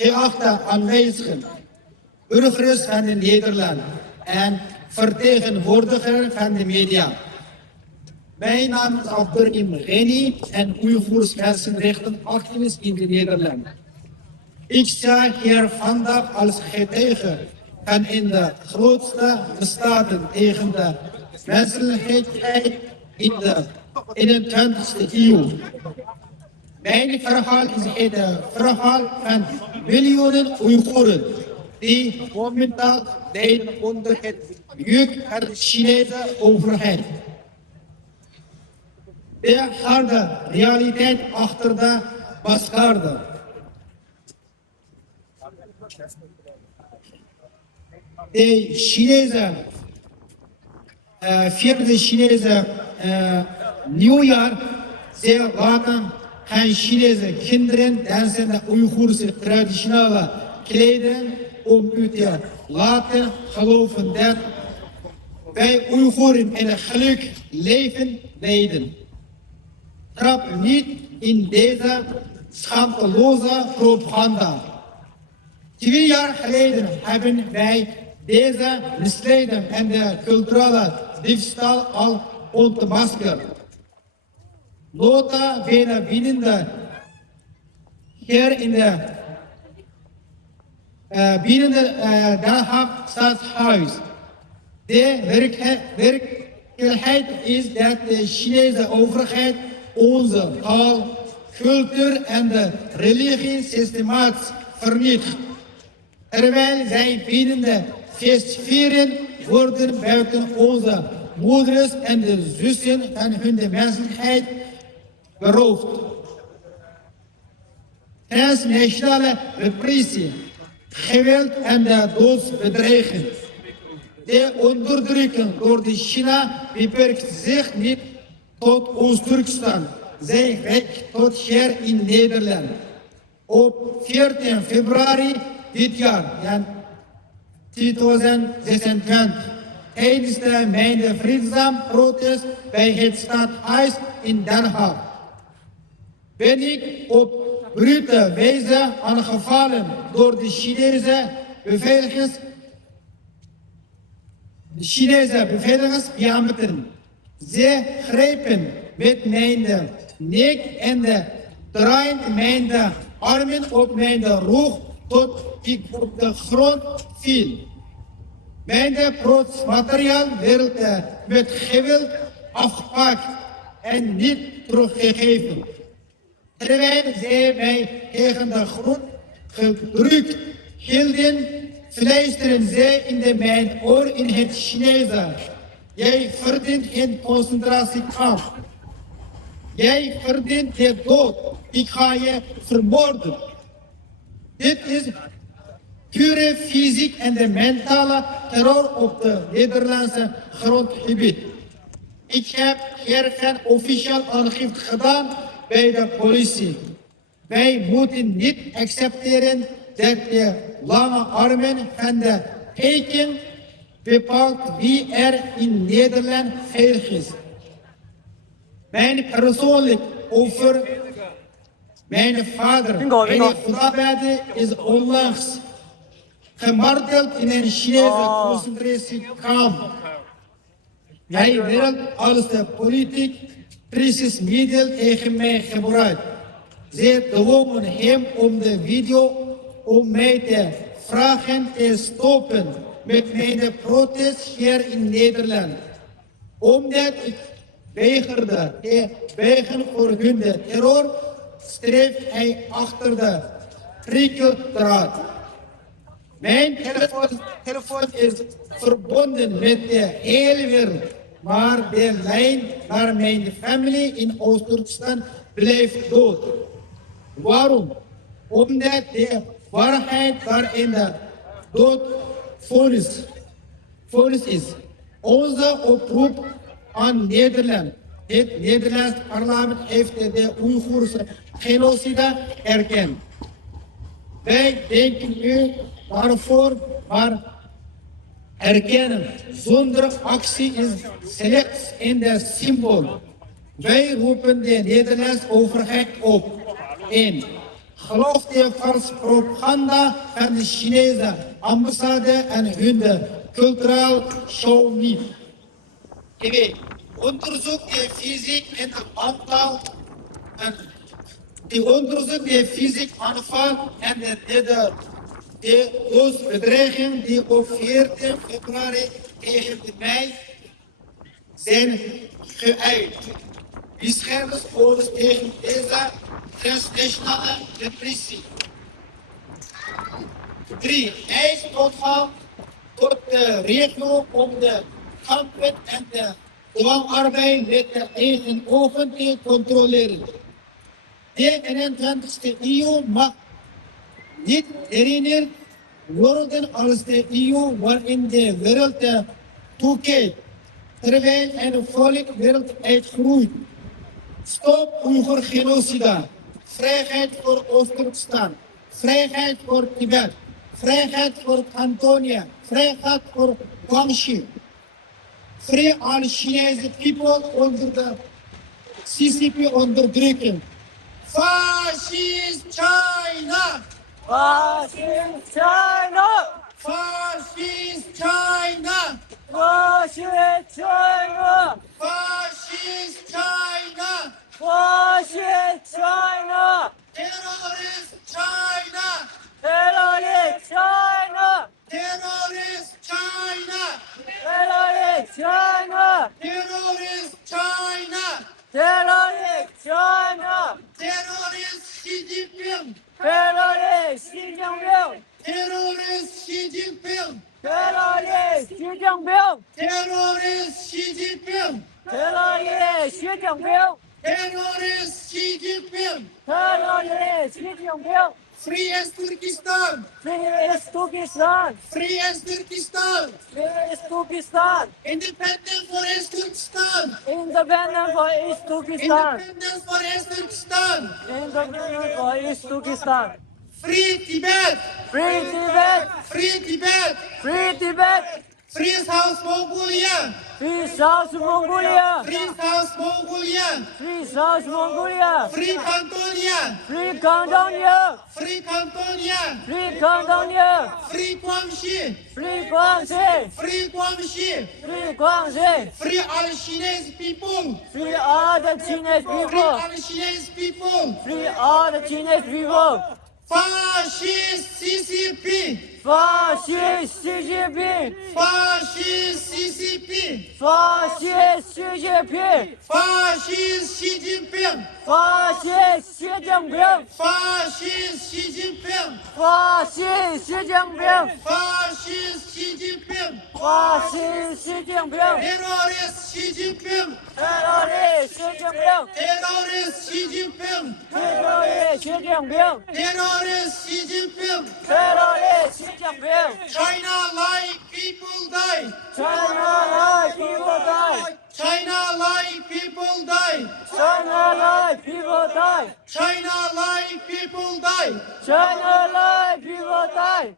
Geachte aanwezigen, burgers van de Nederland en vertegenwoordiger van de media. Mijn naam is Abdurrahim Gheni en Oeigoers mensenrechtenactivist in de Nederland. Ik sta hier vandaag als getuige van in de grootste misdaden tegen de menselijkheid in de 21e eeuw. Mijn verhaal is het verhaal van miljoenen Oeigoeren die momenteel lijden onder het juk van de Chinese overheid. De harde realiteit achter de maskade. De Chinese vierde Chinese nieuwjaar, ze laten geen Chinese kinderen dansen de Oeigoerse traditionele kleding om u te laten geloven dat wij Oeigoeren in een geluk leven leiden. Trap niet in deze schaamteloze propaganda. 2 jaar geleden hebben wij deze misleiding en de culturele diefstal al ontmaskerd. Nota bene binnen hier in de binnen de Den Haag Stadhuis. De werkelijkheid is dat de Chinese overheid onze taal, cultuur en de religie systematisch vernietigt. Terwijl zij binnen de feestvieren worden buiten onze moeders en de zussen van hun menselijkheid beroofd. Transnationale repressie, geweld en de doodsbedreiging. De onderdrukking door de China beperkt zich niet tot Oost-Turkestan. Zij reikt tot hier in Nederland. Op 14 februari dit jaar, 2026, tijdens de mijn vreedzaam protest bij het Stadhuis in Den Haag, ben ik op brute wijze aangevallen door de Chinese beveiligingsbeambten. Ze grepen met mijn nek en draaiden mijn armen op mijn rug tot ik op de grond viel. Mijn protestmateriaal werd met geweld afgepakt en niet teruggegeven. Terwijl zij mij tegen de grond gedrukt hielden, fluisteren zij in mijn oor in het Chinese. Jij verdient geen concentratiekamp. Jij verdient de dood. Ik ga je vermoorden. Dit is pure fysiek en de mentale terror op de Nederlandse grondgebied. Ik heb hiervan officieel aangifte gedaan bij de politie. Wij moeten niet accepteren dat de lange armen van de Peking bepaalt wie er in Nederland veilig is. Mijn persoonlijk over mijn vader, meneer Khudabadi, is onlangs gemarteld in een Chinese concentratiekamp. Hij werd als de politiek crisismiddel tegen mij gebruikt. Ze dwongen hem om de video om mij te vragen te stoppen met mijn protest hier in Nederland. Omdat ik weigerde te wijken voor hun terror, streeft hij achter de prikkeldraad. Mijn telefoon is verbonden met de hele wereld, maar de lijn naar mijn familie in Oost-Turkestan blijft dood. Waarom? Omdat de waarheid daarin de doodvonnis is. Onze oproep aan Nederland. Het Nederlands parlement heeft de Oeigoerse genocide erkend. Wij denken u daarvoor, maar erkennen zonder actie is slechts een symbool. Wij roepen de Nederlandse overheid op. 1. geloofde valse propaganda van de Chinese ambassade en hun cultureel show niet. Kijk, onderzoek die fysiek en de aanval en die onderzoek die fysiek aanval en de doodsbedreiging die op 14 februari tegen mij zijn geuit. Beschermingsorders tegen deze transnationale repressie. 3. Eis toegang tot de regio om de kampen en de dwangarbeid met de eigen ogen te controleren. De 21ste eeuw mag niet herinnerd worden als de eeuw waarin de wereld toekijkt, terwijl een volk wereldwijd groeit. Stop Oeigoer genocide. Vrijheid voor Oost-Turkestan. Vrijheid voor Tibet. Vrijheid voor Antonia. Vrijheid voor Guangxi. Free all Chinese people onder de CCP-onderdrukking. Fascist China! Fascist China! Fascist China! Fascist China! Fascist China! Fascist China! Terrorist China! Terrorist China! Terrorist China! Terrorist China! Terrorist China! Terrorist China! Terrorist Xi Jinping! Terrorist Xi Jinping! Terrorist Xi Jinping! Terrorist Xi Jinping! Terrorist Xi Jinping! Terrorist Xi Jinping! Terrorist Xi Jinping! Terrorist Xi Jinping! Free as Turkestan! Free is Turkestan! Free as Turkestan! Free is Turkestan! Independent for East Turkestan! Independent for East Turkestan! Independence for East Turkestan! Independent for East Turkestan! Free Tibet! Free Tibet! Free Tibet! Free Tibet! Free South Mongolia! Free South Mongolia! Free South Mongolia! Free South Mongolia! Free Cantonia! Free Cantonia! Free Cantonia! Free Cantonia! Free Guangxi! Free Guangxi! Free Guangxi! Free Guangxi! Free all Chinese people! Free all the Chinese Free people! all Chinese people! Free all the Chinese people! Fascist CCP! Fascist Xi Jinping! Fascist CCP! Fascist Xi Jinping! Fascist Xi Jinping! Fascist Xi Jinping! Fascist Xi Jinping! Fascist Xi Jinping! Fascist Xi Jinping! Fascist Xi Jinping! Terrorist Xi Jinping! Terrorist Xi Jinping! Terrorist Xi Jinping! Terrorist Xi Jinping! Terrorist Xi Jinping! Terrorist Xi Jinping! China like people die! China like people die! China like people die! China like people die! China like people die! China like people die!